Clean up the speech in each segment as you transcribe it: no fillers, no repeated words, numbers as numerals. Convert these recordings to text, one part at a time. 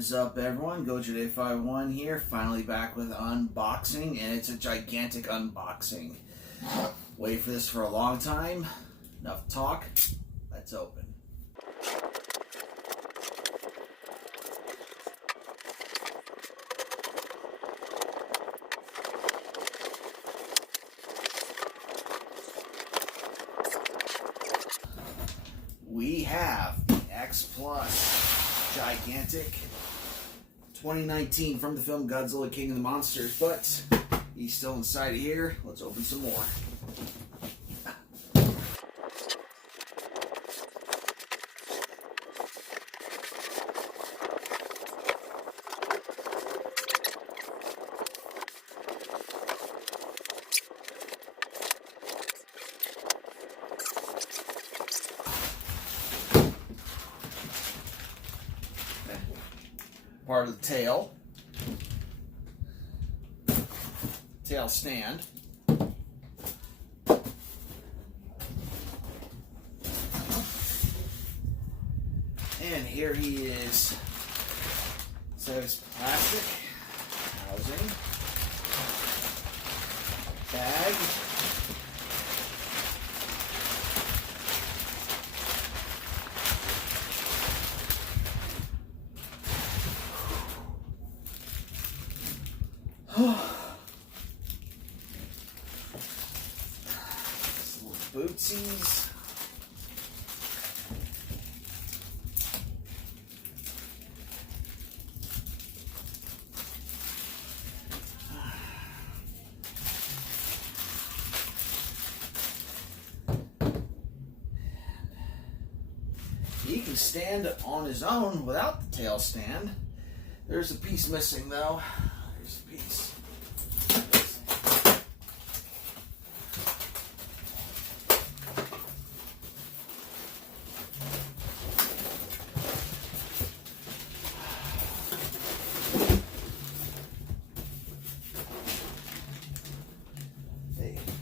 is up, everyone? Godzilla51 here, finally back with unboxing, and it's a gigantic unboxing. Wait for this for a long time. Enough talk. Let's open. We have the X Plus gigantic 2019 from the film Godzilla King of the Monsters, but he's still inside of here. Let's open some more. Part of the tail stand, and here he is. So it's plastic housing, bag, bootsies. He can stand on his own without the tail stand. There's a piece missing though. There's a piece.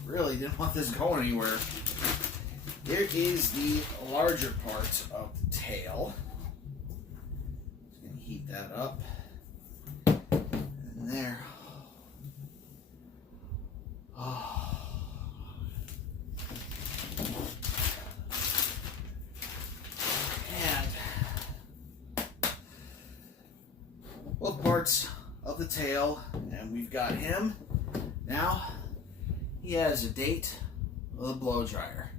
Really didn't want this going anywhere. There is the larger part of the tail. Just gonna heat that up. And there. Oh. And both parts of the tail, and we've got him. Now he has a date with a blow dryer.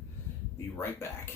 Be right back.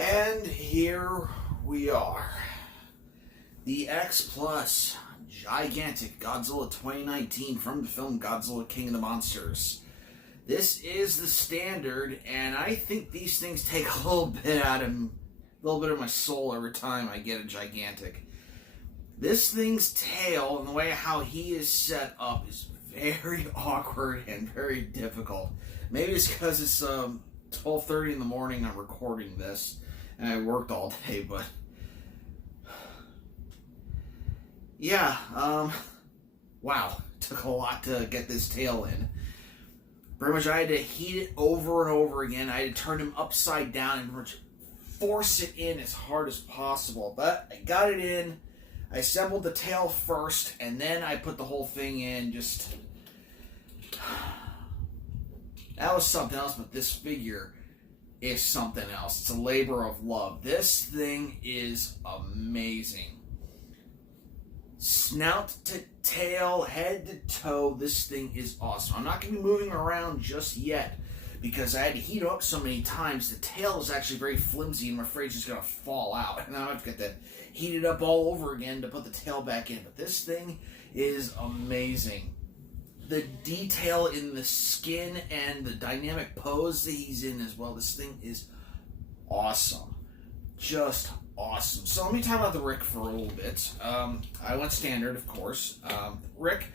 And here we are. The X Plus gigantic Godzilla 2019 from the film Godzilla King of the Monsters. This is the standard, and I think these things take a little bit of my soul every time I get a gigantic. This thing's tail and the way how he is set up is very awkward and very difficult. Maybe it's because it's 12:30 in the morning I'm recording this, and I worked all day, but yeah, wow, it took a lot to get this tail in. Pretty much I had to heat it over and over again. I had to turn him upside down and pretty much force it in as hard as possible, but I got it in. I assembled the tail first, and then I put the whole thing in. Just that was something else, but this figure is something else. It's a labor of love. This thing is amazing. Snout to tail, head to toe, this thing is awesome. I'm not going to be moving around just yet because I had to heat it up so many times. The tail is actually very flimsy and I'm afraid it's just going to fall out. And I have to get that heated up all over again to put the tail back in. But this thing is amazing. The detail in the skin and the dynamic pose that he's in as well. This thing is awesome. Just awesome. So let me talk about the Rick for a little bit. I went standard, of course. Rick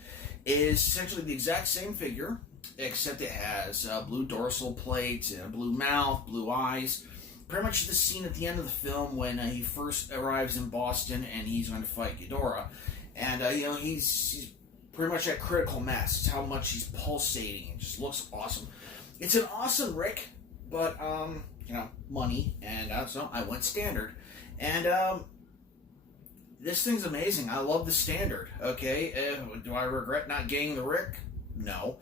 is essentially the exact same figure, except it has blue dorsal plates and a blue mouth, blue eyes. Pretty much the scene at the end of the film when he first arrives in Boston and he's going to fight Ghidorah. And, he's pretty much at critical mass. It's how much he's pulsating. It just looks awesome. It's an awesome Rick, but, money. And so I went standard. And this thing's amazing. I love the standard, okay? Do I regret not getting the Rick? No.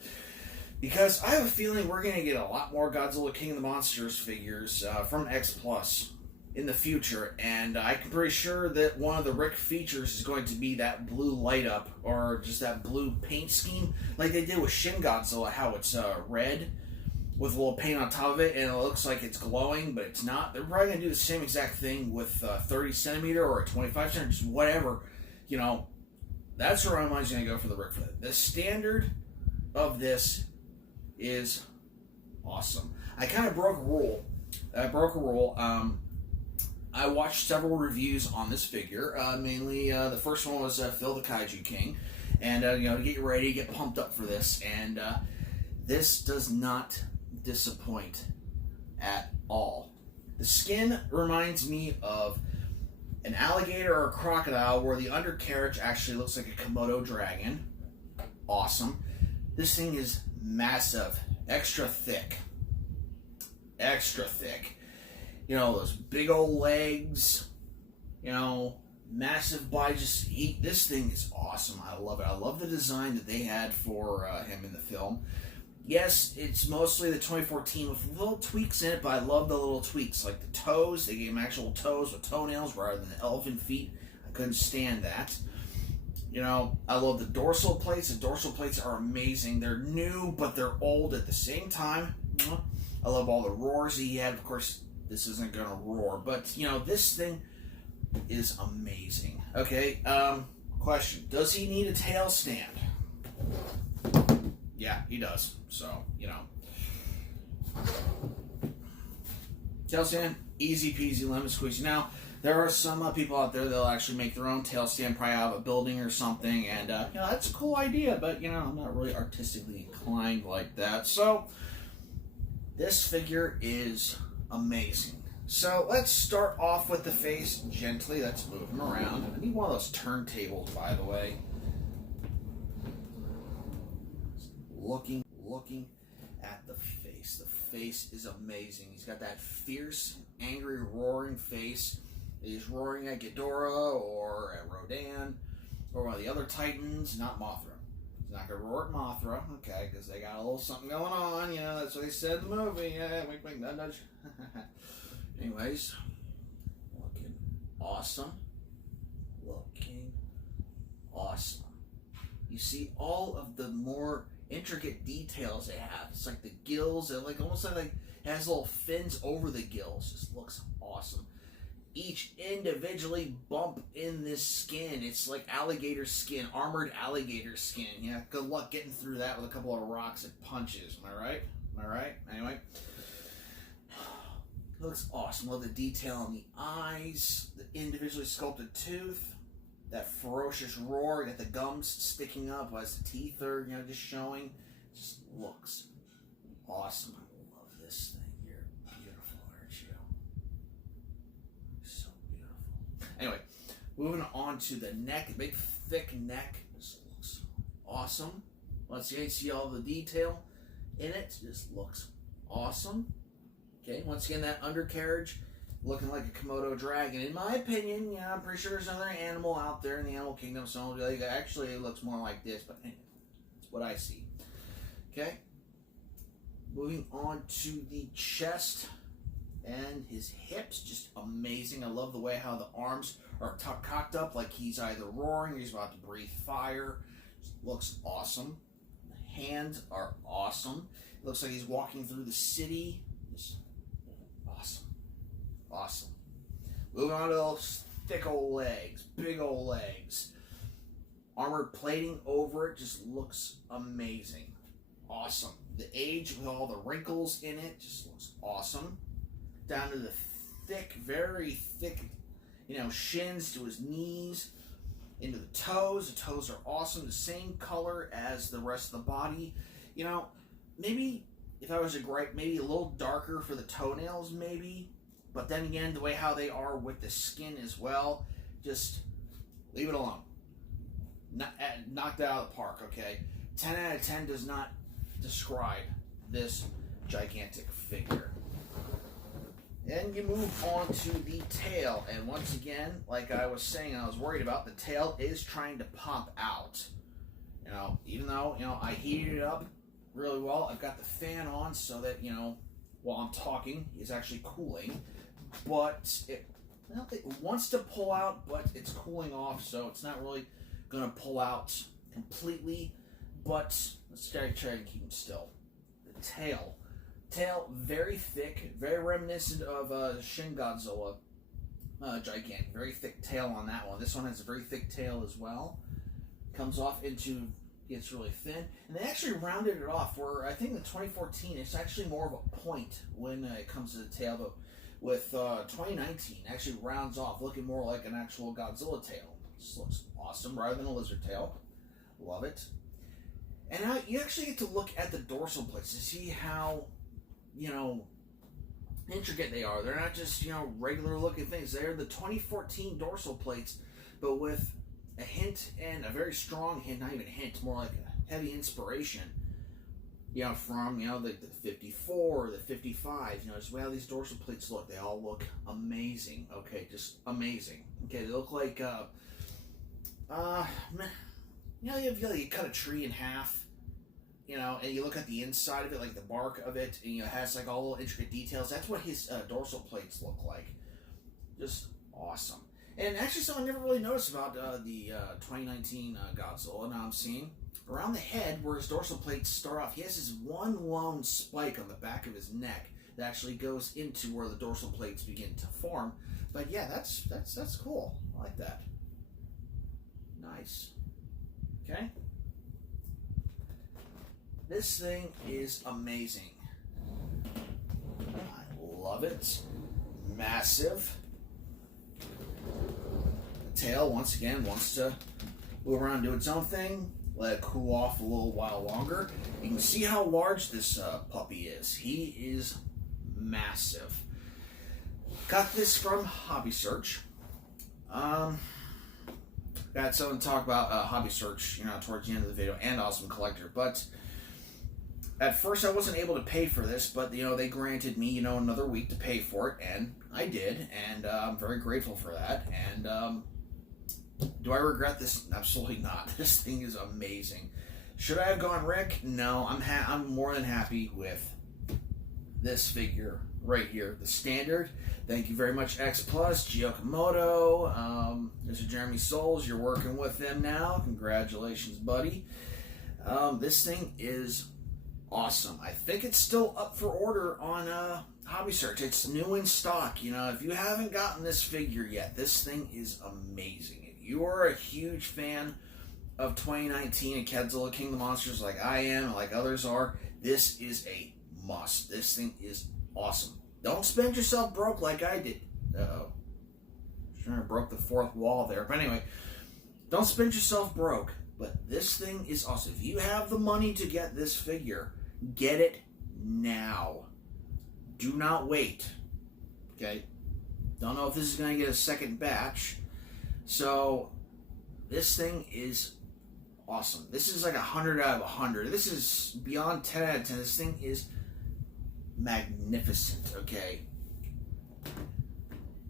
Because I have a feeling we're going to get a lot more Godzilla King of the Monsters figures from X Plus in the future. And I'm pretty sure that one of the Rick features is going to be that blue light up or just that blue paint scheme like they did with Shin Godzilla, how it's red with a little paint on top of it, and it looks like it's glowing, but it's not. They're probably going to do the same exact thing with 30 centimeter or a 25 centimeter, just whatever. That's where my money's going to go for the Rick for that. The standard of this is awesome. I kind of broke a rule. I watched several reviews on this figure. Mainly, the first one was Phil the Kaiju King. And, to get you ready, get pumped up for this. And this does not disappoint at all. The skin reminds me of an alligator or a crocodile where the undercarriage actually looks like a Komodo dragon. Awesome. This thing is massive, extra thick. Those big old legs, massive body. This thing is awesome. I love it. I love the design that they had for him in the film. Yes, it's mostly the 2014 with little tweaks in it, but I love the little tweaks. Like the toes, they gave him actual toes with toenails rather than the elephant feet. I couldn't stand that. I love the dorsal plates. The dorsal plates are amazing. They're new, but they're old at the same time. I love all the roars he had. Of course, this isn't going to roar, but, this thing is amazing. Okay, question. Does he need a tail stand? Yeah, he does. So, tail stand, easy peasy, lemon squeezy. Now, there are some people out there that'll actually make their own tail stand, probably out of a building or something, and, that's a cool idea, but, I'm not really artistically inclined like that. So, this figure is amazing. So, let's start off with the face gently. Let's move him around. I need one of those turntables, by the way. Looking at the face. The face is amazing. He's got that fierce, angry, roaring face. He's roaring at Ghidorah or at Rodan or one of the other Titans, not Mothra. He's not going to roar at Mothra, okay, because they got a little something going on, that's what they said in the movie. Yeah, wink, wink, nudge, nudge. Anyways, looking awesome. You see all of the more intricate details they have. It's like the gills, and almost like it has little fins over the gills. Just looks awesome. Each individually bump in this skin. It's like alligator skin, armored alligator skin. Good luck getting through that with a couple of rocks and punches. Am I right? Anyway. It looks awesome. Love the detail in the eyes, the individually sculpted tooth. That ferocious roar, got the gums sticking up as the teeth are, just showing. Just looks awesome. I love this thing. You're beautiful, aren't you? So beautiful. Anyway, moving on to the neck, the big thick neck. This looks awesome. Once again, see all the detail in it. Just looks awesome. Okay, once again, that undercarriage looking like a Komodo dragon. In my opinion, I'm pretty sure there's another animal out there in the animal kingdom, so actually it looks more like this, but anyway, that's what I see. Okay? Moving on to the chest. And his hips, just amazing. I love the way how the arms are cocked up like he's either roaring or he's about to breathe fire. Just looks awesome. The hands are awesome. It looks like he's walking through the city. Just awesome. Awesome. Moving on to those thick old legs, big old legs. Armored plating over it just looks amazing. Awesome. The age with all the wrinkles in it just looks awesome. Down to the thick, very thick, shins to his knees, into the toes. The toes are awesome, the same color as the rest of the body. Maybe if I was a gripe, maybe a little darker for the toenails, maybe. But then again, the way how they are with the skin as well, just leave it alone. Knocked it out of the park, okay? 10 out of 10 does not describe this gigantic figure. Then you move on to the tail, and once again, like I was saying, I was worried about, the tail is trying to pop out. Even though, I heated it up really well, I've got the fan on so that, while I'm talking, it's actually cooling. But it wants to pull out, but it's cooling off, so it's not really going to pull out completely. But let's try to keep him still. The tail. Tail, very thick, very reminiscent of Shin Godzilla. Gigantic, very thick tail on that one. This one has a very thick tail as well. Comes off gets really thin. And they actually rounded it off, where I think in 2014 it's actually more of a point when it comes to the tail, but with 2019 actually rounds off, looking more like an actual Godzilla tail. This looks awesome, rather than a lizard tail. Love it. And now you actually get to look at the dorsal plates to see how intricate they are. They're not just, regular looking things. They're the 2014 dorsal plates, but with a hint, and a very strong hint, not even a hint, more like a heavy inspiration, from, the 54, the 55, just the way how these dorsal plates look. They all look amazing, okay, just amazing. Okay, they look like, you cut a tree in half, and you look at the inside of it, like the bark of it, and it has like all little intricate details. That's what his dorsal plates look like. Just awesome. And actually, something I never really noticed about the 2019 Godzilla, now I'm seeing, around the head, where his dorsal plates start off, he has this one lone spike on the back of his neck that actually goes into where the dorsal plates begin to form. But yeah, that's cool. I like that. Nice. Okay. This thing is amazing. I love it. Massive. The tail, once again, wants to move around and do its own thing. Let it cool off a little while longer. You can see how large this puppy is. He is massive. Got this from Hobby Search. Got something to talk about Hobby Search, towards the end of the video, and Awesome Collector. But at first I wasn't able to pay for this, but they granted me, another week to pay for it, and I did, and I'm very grateful for that. And do I regret this? Absolutely not. This thing is amazing. Should I have gone Rick? No, I'm more than happy with this figure right here, the standard. Thank you very much, X Plus, Giacomoto, Mr. Jeremy Souls. You're working with them now. Congratulations, buddy. This thing is awesome. I think it's still up for order on Hobby Search. It's new in stock. If you haven't gotten this figure yet, this thing is amazing. If you are a huge fan of 2019 and Godzilla King of the Monsters like I am, and like others are, this is a must. This thing is awesome. Don't spend yourself broke like I did. Sure, I broke the fourth wall there. But anyway, don't spend yourself broke. But this thing is awesome. If you have the money to get this figure, get it now. Do not wait. Okay? Don't know if this is going to get a second batch. So, this thing is awesome. This is like 100 out of 100. This is beyond 10 out of 10. This thing is magnificent, okay?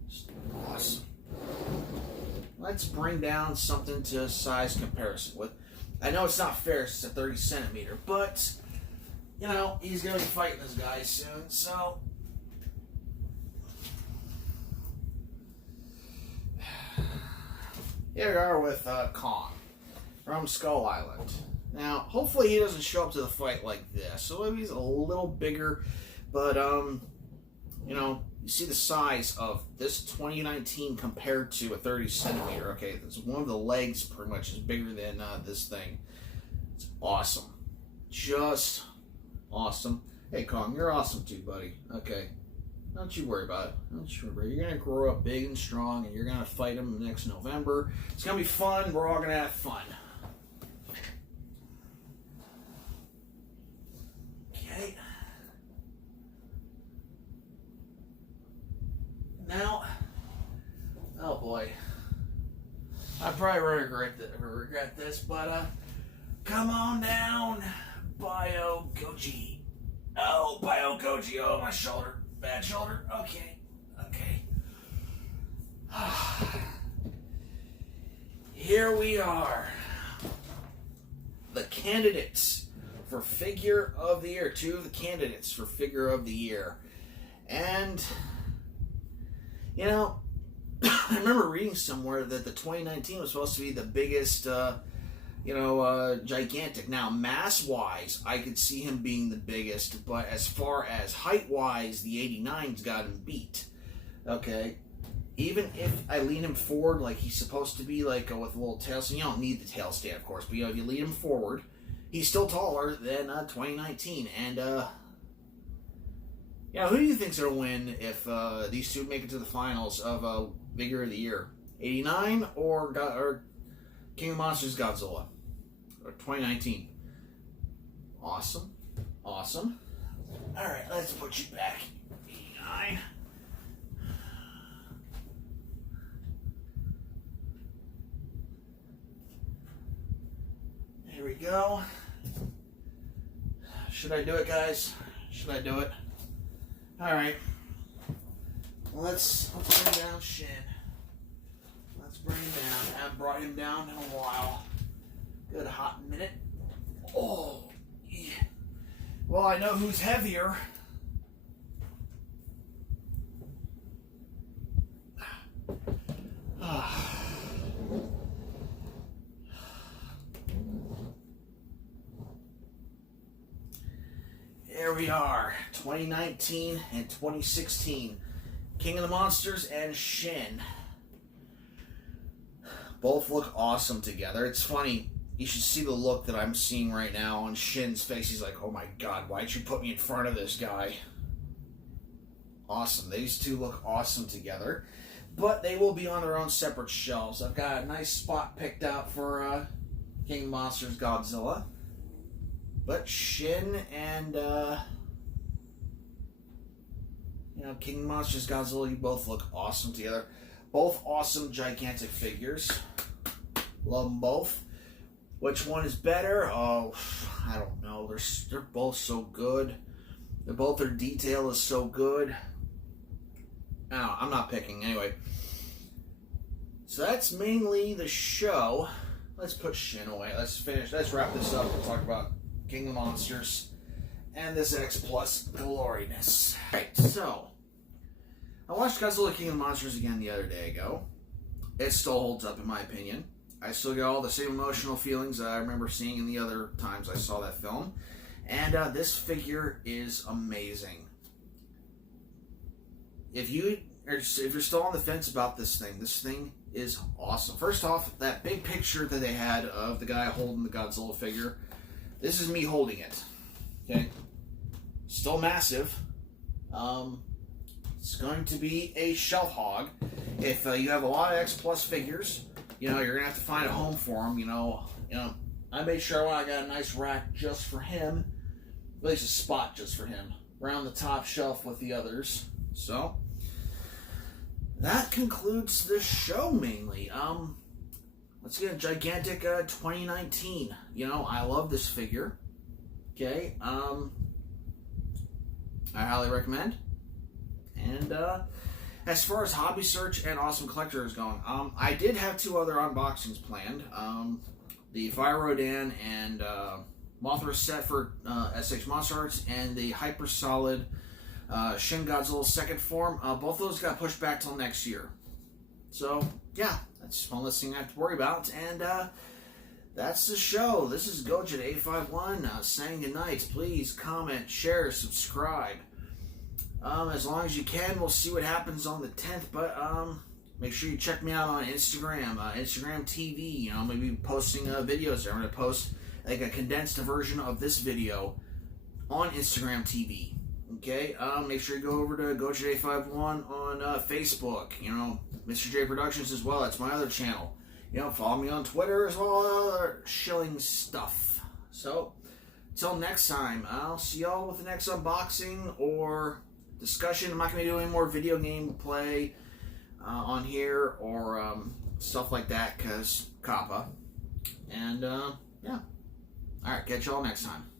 Just awesome. Let's bring down something to size comparison with. I know it's not fair, it's a 30 centimeter, but he's gonna be fighting this guy soon, so Here we are with Kong from Skull Island. Now, hopefully he doesn't show up to the fight like this. So maybe he's a little bigger, but you know, you see the size of this 2019 compared to a 30 centimeter. Okay, it's one of the legs pretty much is bigger than this thing. It's awesome, just awesome. Hey Kong, you're awesome too, buddy. Okay, don't you worry about it. Don't you worry about it. You're gonna grow up big and strong, and you're gonna fight him next November. It's gonna be fun. We're all gonna have fun. Okay. Now, oh boy, I probably regret this, but come on down, Bio Goji. Oh, Bio Goji. Oh, my shoulder. Bad shoulder. Okay. Here we are. The candidates for Figure of the Year. Two of the candidates for Figure of the Year. And, you know, I remember reading somewhere that the 2019 was supposed to be the biggest, gigantic. Now, mass-wise, I could see him being the biggest, but as far as height-wise, the 89's got him beat. Okay? Even if I lean him forward like he's supposed to be, like with a little tail stand, you don't need the tail stand, of course, but if you lean him forward, he's still taller than 2019. And, who do you think's going to win if these two make it to the finals of Figure of the Year? 89 or King of Monsters Godzilla? Or 2019? Awesome. Alright, let's put you back. 89. Here we go. Should I do it, guys? Should I do it? Alright. Let's bring down Shin. Let's bring him down. I haven't brought him down in a while. Good hot minute. Oh, yeah. Well, I know who's heavier. Here we are, 2019 and 2016. King of the Monsters and Shin. Both look awesome together. It's funny, you should see the look that I'm seeing right now on Shin's face. He's like, oh my god, why'd you put me in front of this guy? Awesome. These two look awesome together. But they will be on their own separate shelves. I've got a nice spot picked out for King of Monsters Godzilla. But Shin and King of Monsters Godzilla, you both look awesome together. Both awesome, gigantic figures. Love them both. Which one is better? Oh, I don't know. They're both so good. Their detail is so good. I don't know, I'm not picking. Anyway. So that's mainly the show. Let's put Shin away. Let's wrap this up. We'll talk about King of Monsters and this X Plus gloriness. Alright, so I watched Godzilla King of Monsters again the other day ago. It still holds up in my opinion. I still get all the same emotional feelings that I remember seeing in the other times I saw that film. And this figure is amazing. If you're still on the fence about this thing is awesome. First off, that big picture that they had of the guy holding the Godzilla figure, this is me holding it. Okay? Still massive. It's going to be a shelf hog. If you have a lot of X Plus figures, you're going to have to find a home for them. I made sure I got a nice rack just for him. At least a spot just for him. Around the top shelf with the others. So, that concludes the show mainly. Let's get a gigantic 2019. I love this figure. Okay. I highly recommend. And as far as Hobby Search and Awesome Collector is going, I did have two other unboxings planned. The Fire Rodan and Mothra set for SH Monster Arts, and the Hyper Solid Shin Godzilla second form. Both of those got pushed back till next year. So, yeah, That's just one less thing I have to worry about. And that's the show. This is Gojit851 saying goodnight. Please comment, share, subscribe. As long as you can, we'll see what happens on the 10th. But make sure you check me out on Instagram, Instagram TV. I'm going to be posting videos there. I'm going to post like a condensed version of this video on Instagram TV. Okay, make sure you go over to Gojit851 on Facebook. Mr. J Productions as well. That's my other channel. Follow me on Twitter as well, other shilling stuff. So, until next time, I'll see y'all with the next unboxing or discussion. I'm not going to be doing more video game play on here or stuff like that because Kappa. And, yeah. Alright, catch y'all next time.